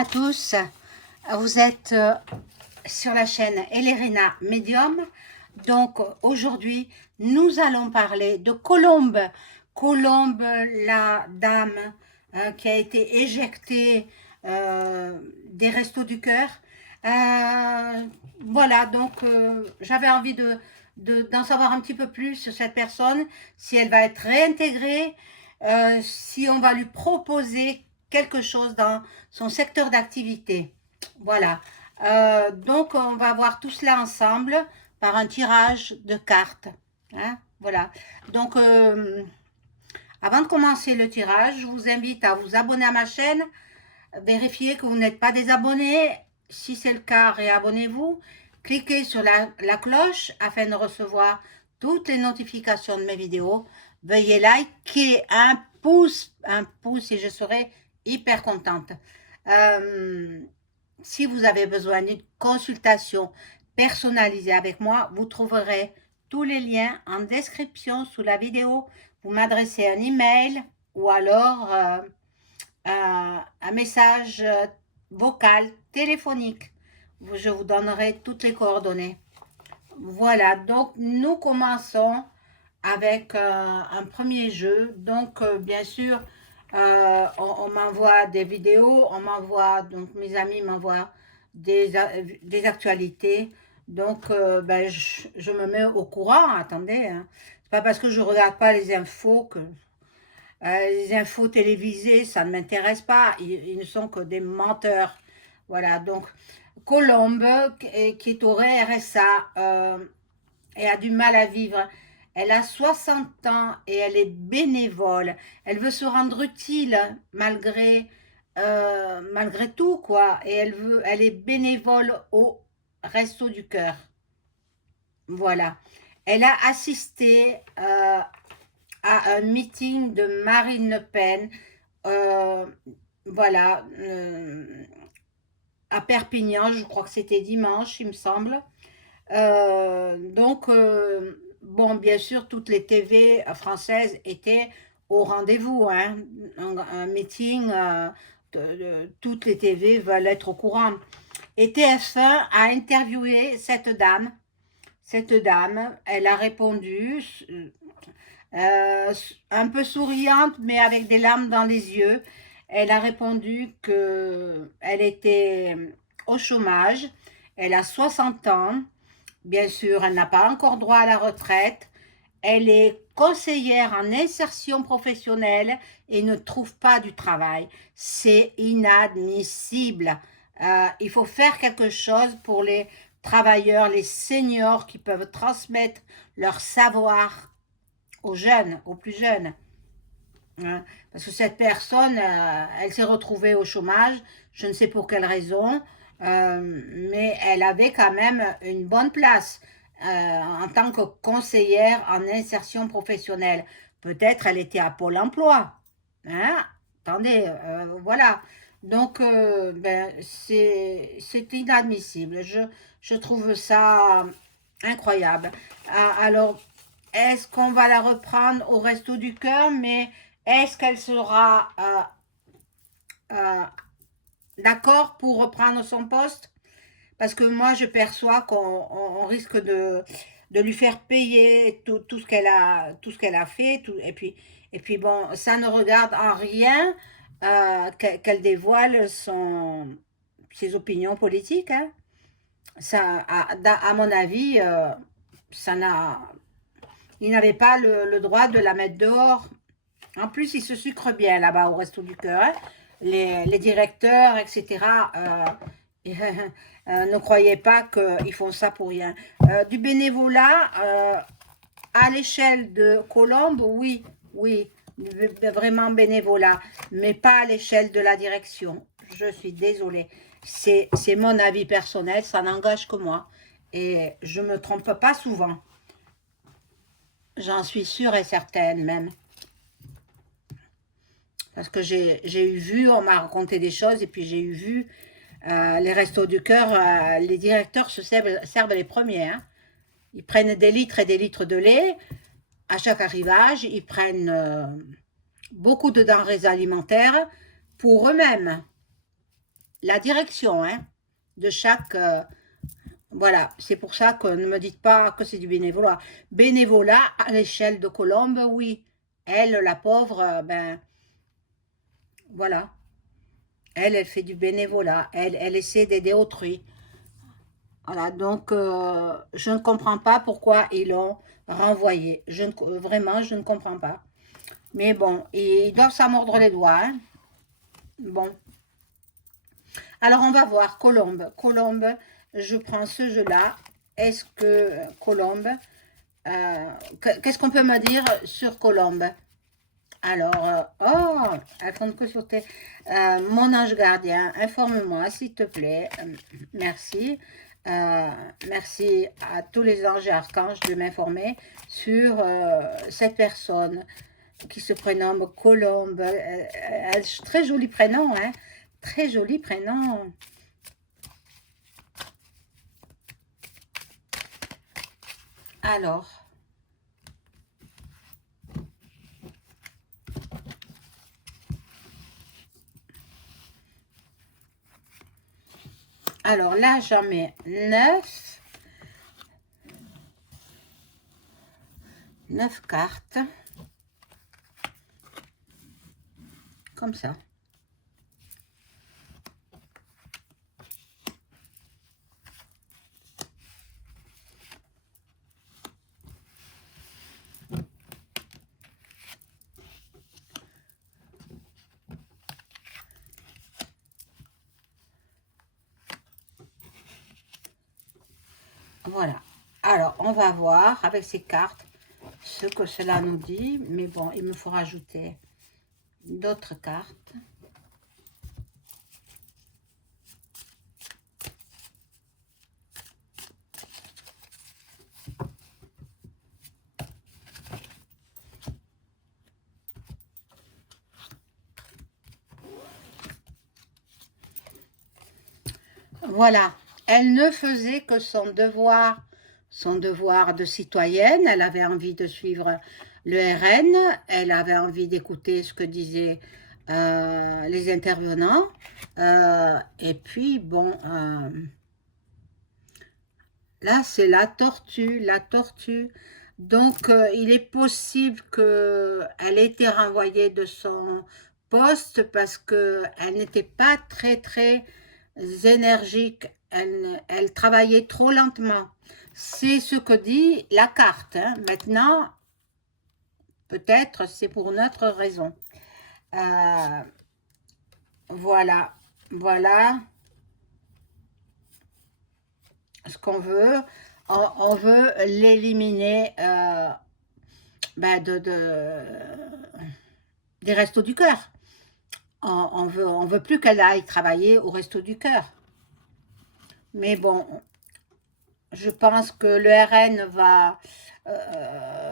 à tous, vous êtes sur la chaîne Elerina Medium. Donc aujourd'hui, nous allons parler de Colombe. Colombe, la dame qui a été éjectée des Restos du Cœur. Voilà, donc j'avais envie d'en savoir un petit peu plus sur cette personne, si elle va être réintégrée, si on va lui proposer quelque chose dans son secteur d'activité. Voilà. Donc, on va voir tout cela ensemble par un tirage de cartes. Hein, voilà. Donc, avant de commencer le tirage, je vous invite à vous abonner à ma chaîne. Vérifiez que vous n'êtes pas désabonné. Si c'est le cas, réabonnez-vous. Cliquez sur la cloche afin de recevoir toutes les notifications de mes vidéos. Veuillez liker un pouce et je serai hyper contente. Si vous avez besoin d'une consultation personnalisée avec moi, vous trouverez tous les liens en description sous la vidéo. Vous m'adressez un email ou alors un message vocal, téléphonique. Je vous donnerai toutes les coordonnées. Voilà, donc nous commençons avec un premier jeu. Donc, bien sûr, on m'envoie des vidéos, donc mes amis m'envoient des actualités. Donc, ben, je me mets au courant. Attendez, hein. C'est pas parce que je regarde pas les infos que les infos télévisées, ça ne m'intéresse pas. Ils ne sont que des menteurs. Voilà, donc Colombe, qui est au RSA et a du mal à vivre. Elle a 60 ans et elle est bénévole. Elle veut se rendre utile malgré tout, quoi. Et elle est bénévole au Resto du Cœur. Voilà. Elle a assisté à un meeting de Marine Le Pen. Voilà. À Perpignan, je crois que c'était dimanche, il me semble. Donc, bon, bien sûr, toutes les TV françaises étaient au rendez-vous. Hein. Un meeting, toutes les TV veulent être au courant. Et TF1 a interviewé cette dame. Cette dame, elle a répondu, un peu souriante, mais avec des larmes dans les yeux. Elle a répondu qu'elle était au chômage. Elle a 60 ans. Bien sûr, elle n'a pas encore droit à la retraite. Elle est conseillère en insertion professionnelle et ne trouve pas du travail. C'est inadmissible. Il faut faire quelque chose pour les travailleurs, les seniors qui peuvent transmettre leur savoir aux jeunes, aux plus jeunes. Hein. Parce que cette personne, elle s'est retrouvée au chômage, je ne sais pour quelle raison, mais elle avait quand même une bonne place en tant que conseillère en insertion professionnelle. Peut-être elle était à Pôle emploi. Hein? Attendez, voilà. Donc, ben, c'est inadmissible. Je trouve ça incroyable. Alors, est-ce qu'on va la reprendre au Resto du Cœur, mais est-ce qu'elle sera d'accord pour reprendre son poste? Parce que moi, je perçois qu'on risque de lui faire payer tout ce qu'elle a fait. Et puis bon, ça ne regarde en rien qu'elle dévoile ses opinions politiques. Hein. Ça, à mon avis, il n'avait pas le droit de la mettre dehors. En plus, ils se sucrent bien là-bas au Resto du Cœur. Hein. Les directeurs, etc. Ne croyez pas qu'ils font ça pour rien. Du bénévolat, à l'échelle de Colombe, oui, vraiment bénévolat, mais pas à l'échelle de la direction. Je suis désolée. C'est mon avis personnel, ça n'engage que moi. Et je ne me trompe pas souvent. J'en suis sûre et certaine même. Parce que j'ai eu vu, on m'a raconté des choses, et puis j'ai eu vu les Restos du Cœur, les directeurs se servent les premiers. Hein. Ils prennent des litres et des litres de lait à chaque arrivage. Ils prennent beaucoup de denrées alimentaires pour eux-mêmes. la direction hein, de chaque... voilà, c'est pour ça que ne me dites pas que c'est du bénévolat. Bénévolat à l'échelle de Colombe, oui. Elle, la pauvre, ben voilà. Elle fait du bénévolat. Elle essaie d'aider autrui. Voilà, donc je ne comprends pas pourquoi ils l'ont renvoyé. Vraiment, je ne comprends pas. Mais bon, ils doivent s'en mordre les doigts. Hein. Bon, alors on va voir Colombe. Colombe, je prends ce jeu-là. Est-ce que Colombe, qu'est-ce qu'on peut me dire sur Colombe? Alors, oh, elle compte que sur tes... mon ange gardien, informe-moi, s'il te plaît. Merci. Merci à tous les anges et archanges de m'informer sur cette personne qui se prénomme Colombe. Très joli prénom, hein? Très joli prénom. Alors... Alors là, j'en mets 9. 9 cartes. Comme ça. Voilà. Alors, on va voir avec ces cartes ce que cela nous dit. Mais bon, il me faut rajouter d'autres cartes. Voilà. Elle ne faisait que son devoir de citoyenne. Elle avait envie de suivre le RN. Elle avait envie d'écouter ce que disaient les intervenants. Et puis, bon, là, c'est la tortue, la tortue. Donc, il est possible qu'elle ait été renvoyée de son poste parce qu'elle n'était pas très, très énergique. Elle travaillait trop lentement. C'est ce que dit la carte. Hein. Maintenant, peut-être c'est pour notre raison. Voilà, voilà ce qu'on veut. On veut l'éliminer ben des restos du cœur. On veut plus qu'elle aille travailler au resto du cœur. Mais bon, je pense que le RN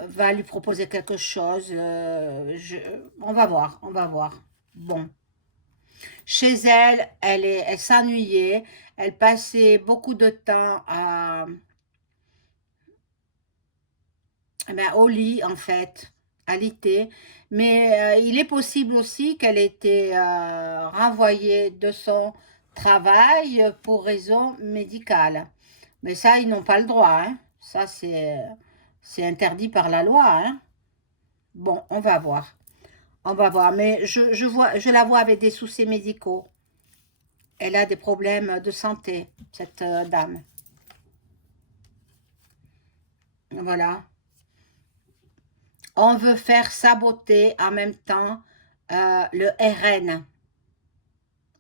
va lui proposer quelque chose. On va voir, on va voir. Bon. Chez elle, elle s'ennuyait. Elle passait beaucoup de temps au lit, en fait, à l'été. Mais il est possible aussi qu'elle ait été renvoyée de son travail pour raison médicale. Mais ça, ils n'ont pas le droit. Hein. Ça, c'est interdit par la loi. Hein. Bon, on va voir. On va voir. Mais je la vois avec des soucis médicaux. Elle a des problèmes de santé, cette dame. Voilà. On veut faire saboter en même temps le RN.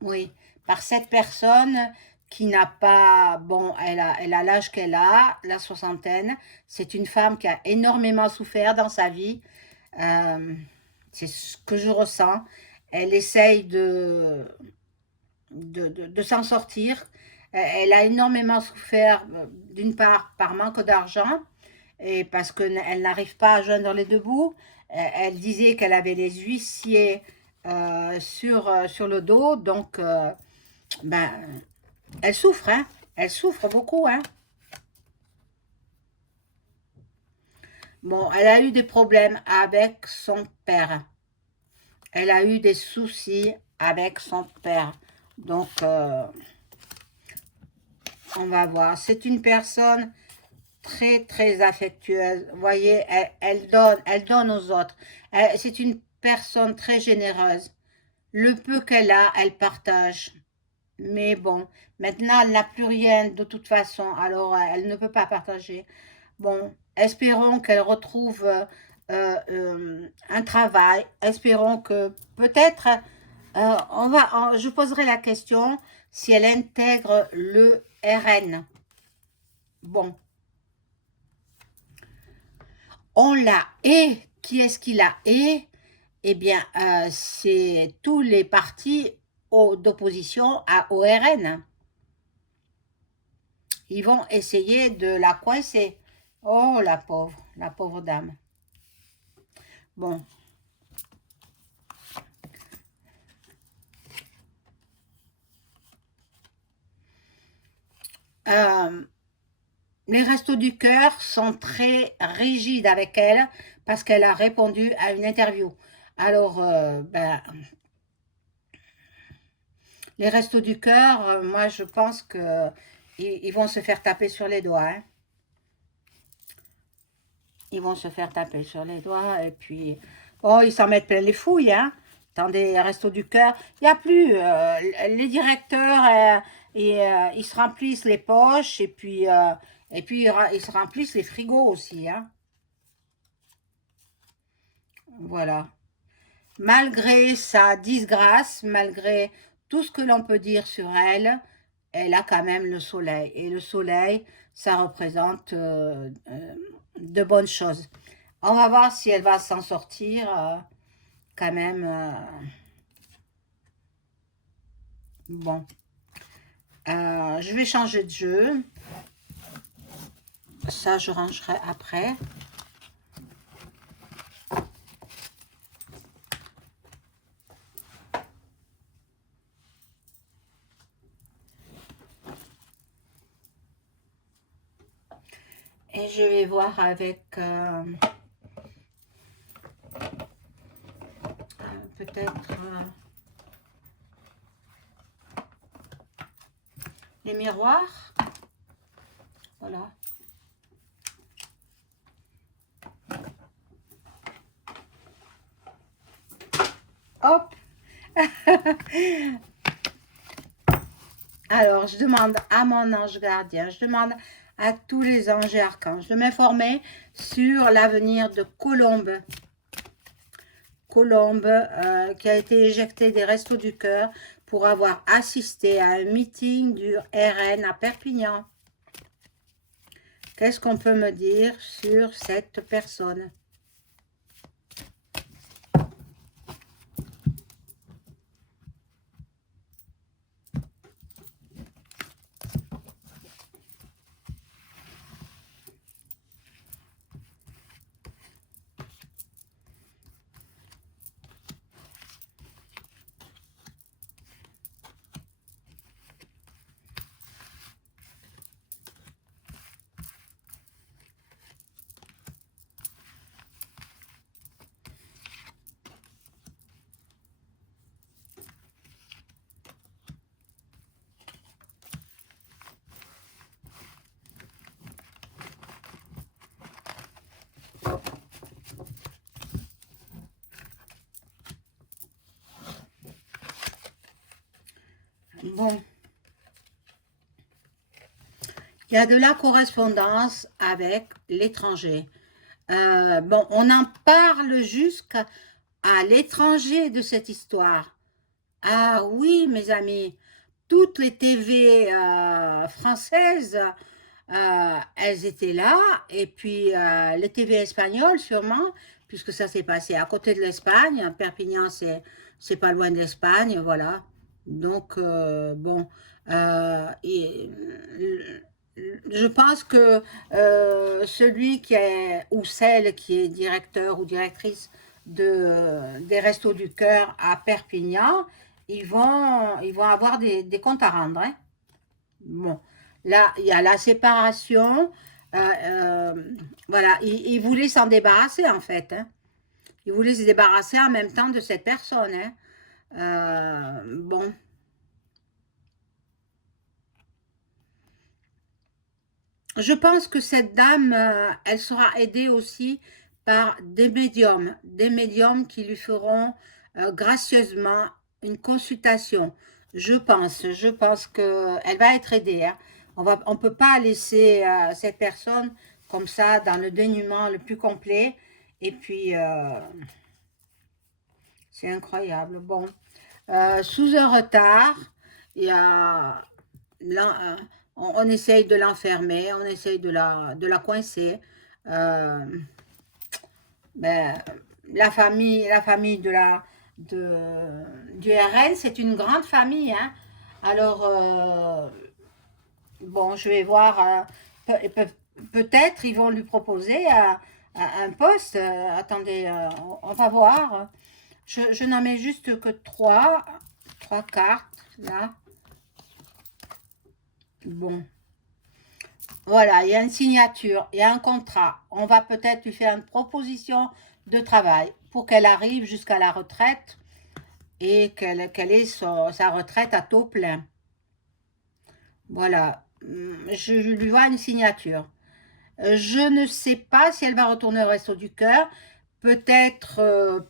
Oui, par cette personne qui n'a pas... Bon, elle a l'âge qu'elle a, la soixantaine. C'est une femme qui a énormément souffert dans sa vie. C'est ce que je ressens. Elle essaye de s'en sortir. Elle a énormément souffert, d'une part par manque d'argent, et parce qu'elle n'arrive pas à joindre les deux bouts. Elle disait qu'elle avait les huissiers sur le dos, donc ben, elle souffre, hein. Elle souffre beaucoup, hein. Bon, elle a eu des problèmes avec son père. Elle a eu des soucis avec son père. Donc, on va voir. C'est une personne très, très affectueuse. Vous voyez, elle donne aux autres. C'est une personne très généreuse. Le peu qu'elle a, elle partage. Mais bon, maintenant, elle n'a plus rien de toute façon, alors elle ne peut pas partager. Bon, espérons qu'elle retrouve un travail. Espérons que peut-être, je poserai la question si elle intègre le RN. Bon, on l'a et qui est-ce qui l'a et eh bien, c'est tous les partis d'opposition au RN. Ils vont essayer de la coincer. Oh, la pauvre dame. Bon. Les Restos du Cœur sont très rigides avec elle parce qu'elle a répondu à une interview. Alors, ben, les Restos du Cœur, moi, je pense que ils vont se faire taper sur les doigts. Hein. Ils vont se faire taper sur les doigts et puis, oh, ils s'en mettent plein les fouilles, hein. Dans des Restos du Cœur, il n'y a plus les directeurs, ils se remplissent les poches et puis ils se remplissent les frigos aussi, hein. Voilà. Malgré sa disgrâce, malgré tout ce que l'on peut dire sur elle, elle a quand même le soleil. Et le soleil, ça représente de bonnes choses. On va voir si elle va s'en sortir quand même. Bon, je vais changer de jeu. Ça, je rangerai après. Et je vais voir avec peut-être les miroirs. Voilà. Hop. Alors, je demande à mon ange gardien, je demande à tous les anges et archanges de m'informer sur l'avenir de Colombe. Colombe qui a été éjectée des Restos du Cœur pour avoir assisté à un meeting du RN à Perpignan. Qu'est-ce qu'on peut me dire sur cette personne? Bon, il y a de la correspondance avec l'étranger. Bon, on en parle jusqu'à l'étranger de cette histoire. Ah oui, mes amis, toutes les TV françaises, elles étaient là, et puis les TV espagnoles sûrement, puisque ça s'est passé à côté de l'Espagne. Perpignan, c'est pas loin de l'Espagne, voilà. Donc, bon, je pense que celui qui est, ou celle qui est directeur ou directrice des Restos du Cœur à Perpignan, ils vont avoir des comptes à rendre. Hein. Bon, là, il y a la séparation. Voilà, ils voulaient s'en débarrasser en fait. Hein. Ils voulaient se débarrasser en même temps de cette personne. Hein. Bon, Je pense que cette dame, elle sera aidée aussi par des médiums qui lui feront gracieusement une consultation. Je pense qu'elle va être aidée, hein. On peut pas laisser cette personne comme ça dans le dénuement le plus complet. Et puis, c'est incroyable. Bon, sous un retard, il y a on essaye de l'enfermer, on essaye de la coincer. Euh, ben, la famille de, du RN, c'est une grande famille, hein. Alors, bon, je vais voir, peut-être ils vont lui proposer un poste. Attendez, on va voir. Je n'en mets juste que trois cartes, là. Bon. Voilà, il y a une signature, il y a un contrat. On va peut-être lui faire une proposition de travail pour qu'elle arrive jusqu'à la retraite et qu'elle ait sa retraite à taux plein. Voilà, je lui vois une signature. Je ne sais pas si elle va retourner au Resto du Cœur, peut-être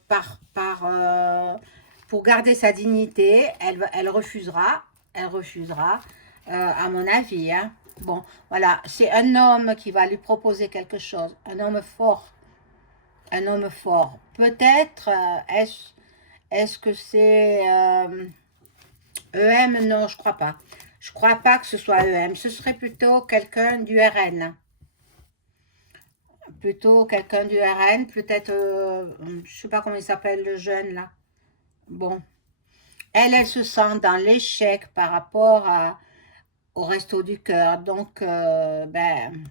pour garder sa dignité, elle refusera, à mon avis, hein. Bon, voilà, c'est un homme qui va lui proposer quelque chose, un homme fort. Peut-être, est-ce que c'est EM? Non, je crois pas. Je crois pas que ce soit EM. Ce serait plutôt quelqu'un du RN. Plutôt quelqu'un du RN, peut-être, je sais pas comment il s'appelle le jeune là. Bon, elle se sent dans l'échec par rapport au Resto du Cœur. Donc, ben,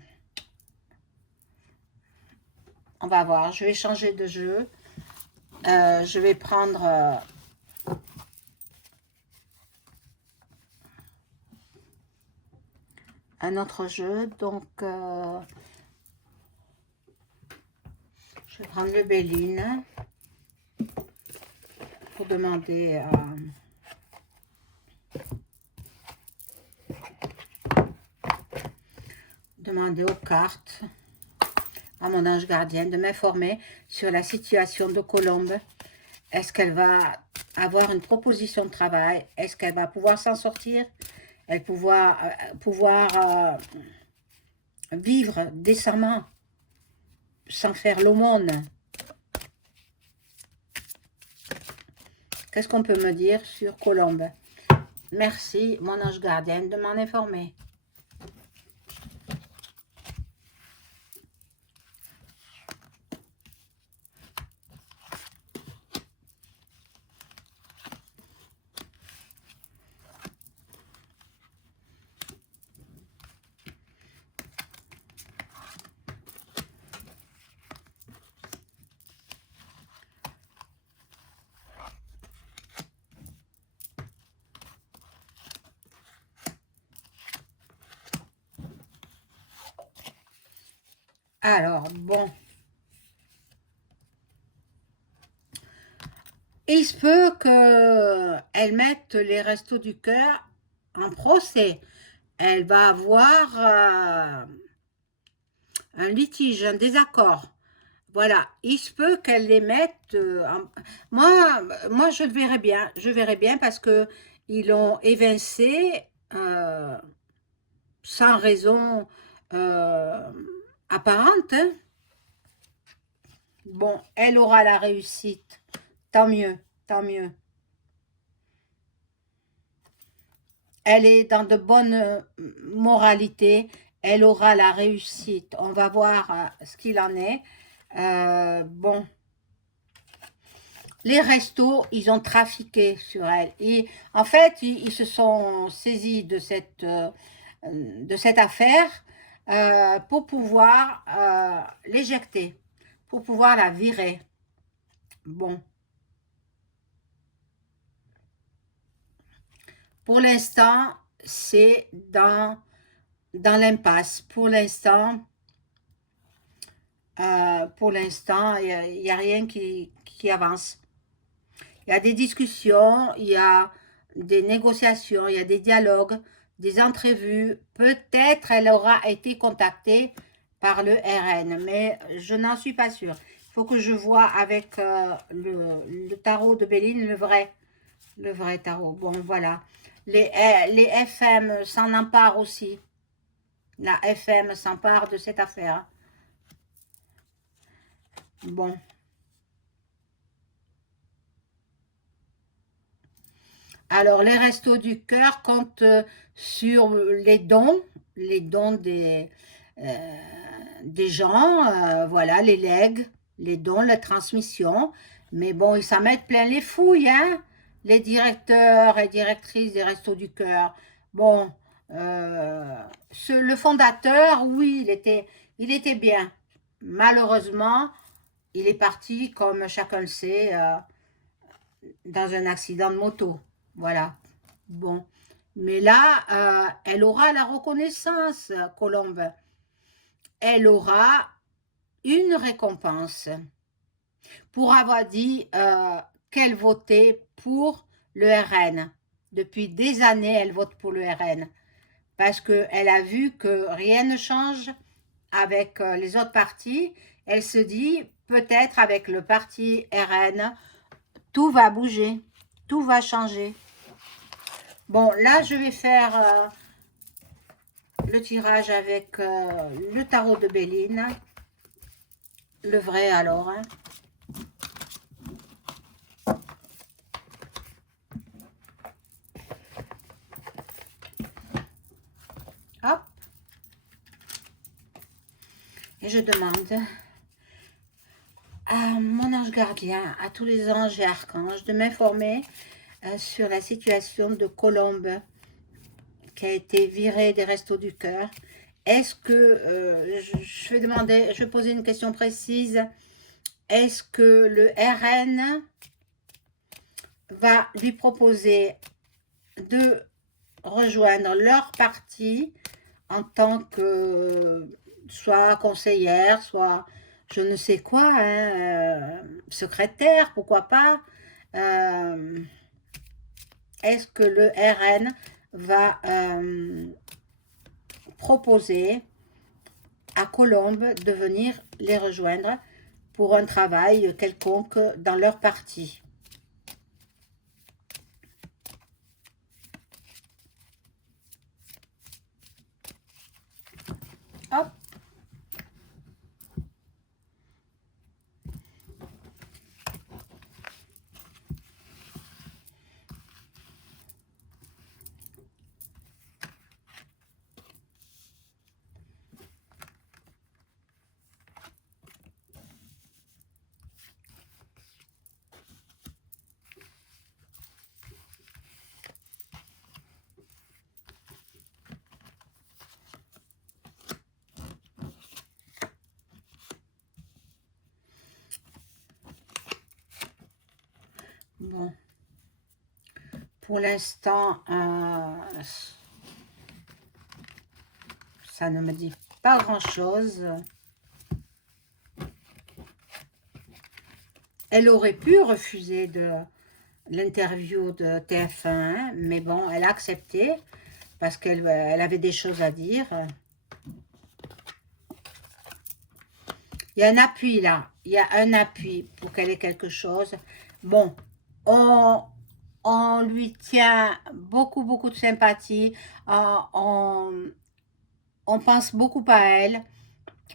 on va voir. Je vais changer de jeu. Je vais prendre un autre jeu. Donc, je vais prendre le Béline pour demander aux cartes, à mon ange gardien, de m'informer sur la situation de Colombe. Est-ce qu'elle va avoir une proposition de travail? Est-ce qu'elle va pouvoir s'en sortir? Elle pouvoir vivre décemment sans faire l'aumône? Qu'est-ce qu'on peut me dire sur Colombe? Merci, mon ange gardien, de m'en informer. Alors, bon. Il se peut qu'elle mette les Restos du Cœur en procès. Elle va avoir un litige, un désaccord. Voilà, il se peut qu'elle les mette moi, je le verrais bien. Je verrais bien parce que ils l'ont évincé sans raison euh, apparente, hein. Bon, elle aura la réussite. Tant mieux, tant mieux. Elle est dans de bonnes moralités. Elle aura la réussite. On va voir ce qu'il en est. Bon, les restos, ils ont trafiqué sur elle. Et en fait, ils se sont saisis de cette affaire pour pouvoir l'éjecter, pour pouvoir la virer. Bon, pour l'instant, c'est dans l'impasse. Pour l'instant, il y a rien qui avance. Il y a des discussions, il y a des négociations, il y a des dialogues, des entrevues. Peut-être elle aura été contactée par le RN, mais je n'en suis pas sûre. Il faut que je vois avec le tarot de Béline, le vrai tarot. Bon, voilà. Les FM s'en emparent aussi. La FM s'empare de cette affaire. Bon. Alors, les Restos du Cœur comptent sur les dons des gens, voilà, les legs, les dons, la transmission. Mais bon, ils s'en mettent plein les fouilles, hein, les directeurs et directrices des Restos du Cœur. Bon, le fondateur, oui, il était bien. Malheureusement, il est parti, comme chacun le sait, dans un accident de moto. Voilà. Bon. Mais là, elle aura la reconnaissance, Colombe. Elle aura une récompense pour avoir dit qu'elle votait pour le RN. Depuis des années, elle vote pour le RN. Parce qu'elle a vu que rien ne change avec les autres partis. Elle se dit, peut-être avec le parti RN, tout va bouger, tout va changer. Bon, là, je vais faire le tirage avec le tarot de Béline. Le vrai, alors. Hein. Hop. Et je demande à mon ange gardien, à tous les anges et archanges, de m'informer sur la situation de Colombe, qui a été virée des Restos du Cœur. Est-ce que, je vais demander, je vais poser une question précise, est-ce que le RN va lui proposer de rejoindre leur parti en tant que soit conseillère, soit je ne sais quoi, hein, secrétaire, pourquoi pas. Est-ce que le RN va proposer à Colombe de venir les rejoindre pour un travail quelconque dans leur parti? Hop. Bon. Pour l'instant, ça ne me dit pas grand-chose. Elle aurait pu refuser l'interview de TF1, hein, mais bon, elle a accepté parce qu'elle avait des choses à dire. Il y a un appui là, il y a un appui pour qu'elle ait quelque chose. Bon, on lui tient beaucoup, beaucoup de sympathie. On pense beaucoup à elle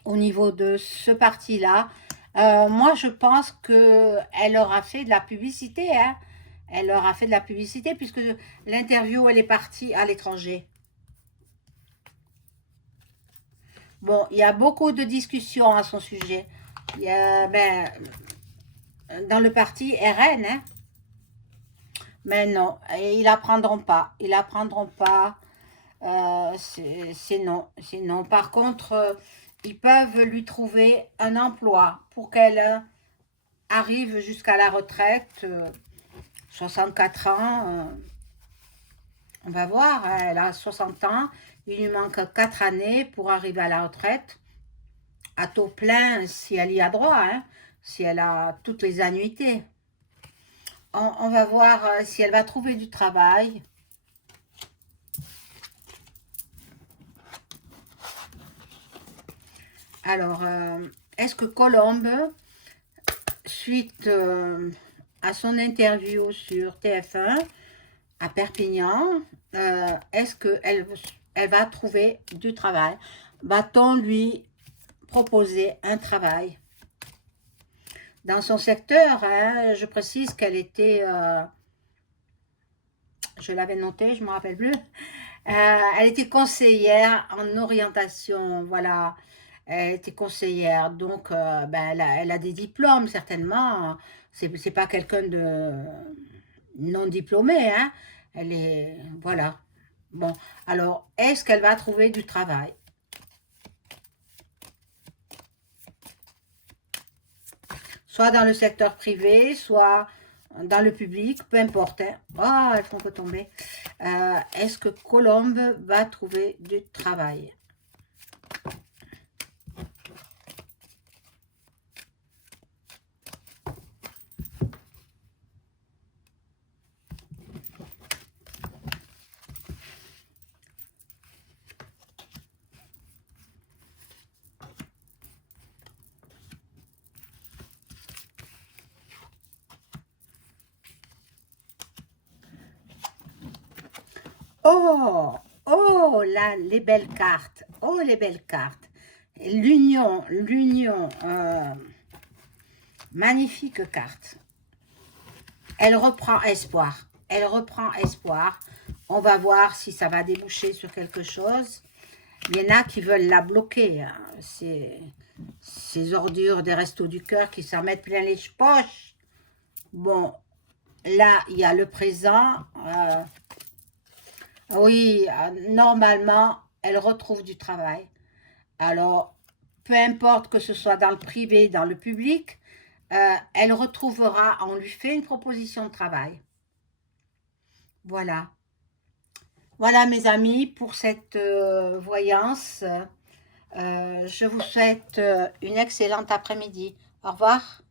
au niveau de ce parti-là. Moi, je pense qu'elle leur a fait de la publicité. Hein. Elle leur a fait de la publicité puisque l'interview, elle est partie à l'étranger. Bon, il y a beaucoup de discussions à son sujet. Il y a, dans le parti RN, hein. Mais non, ils l'apprendront pas. Ils l'apprendront pas. C'est non, c'est non. Par contre, ils peuvent lui trouver un emploi pour qu'elle arrive jusqu'à la retraite, 64 ans. On va voir, hein, elle a 60 ans. Il lui manque 4 années pour arriver à la retraite. À taux plein, si elle y a droit, hein, si elle a toutes les annuités. On va voir si elle va trouver du travail. Alors, est-ce que Colombe, suite à son interview sur TF1 à Perpignan, est-ce qu'elle va trouver du travail? Va-t-on lui proposer un travail? Dans son secteur, hein, je précise qu'elle était, je l'avais noté, je ne me rappelle plus, elle était conseillère en orientation, voilà. Elle était conseillère, donc ben, elle a des diplômes certainement. C'est pas quelqu'un de non diplômé, hein. Elle est, voilà. Bon, alors, est-ce qu'elle va trouver du travail? Soit dans le secteur privé, soit dans le public, peu importe, hein. Oh, elles font que tomber. Est-ce que Colombe va trouver du travail? Oh, oh, là, les belles cartes. Oh, les belles cartes. L'union, magnifique carte. Elle reprend espoir. Elle reprend espoir. On va voir si ça va déboucher sur quelque chose. Il y en a qui veulent la bloquer, hein. Ces ordures des restos du cœur qui s'en mettent plein les poches. Bon, là, il y a le présent. Oui, normalement, elle retrouve du travail. Alors, peu importe que ce soit dans le privé, dans le public, elle retrouvera, on lui fait une proposition de travail. Voilà. Voilà mes amis pour cette voyance. Je vous souhaite une excellente après-midi. Au revoir.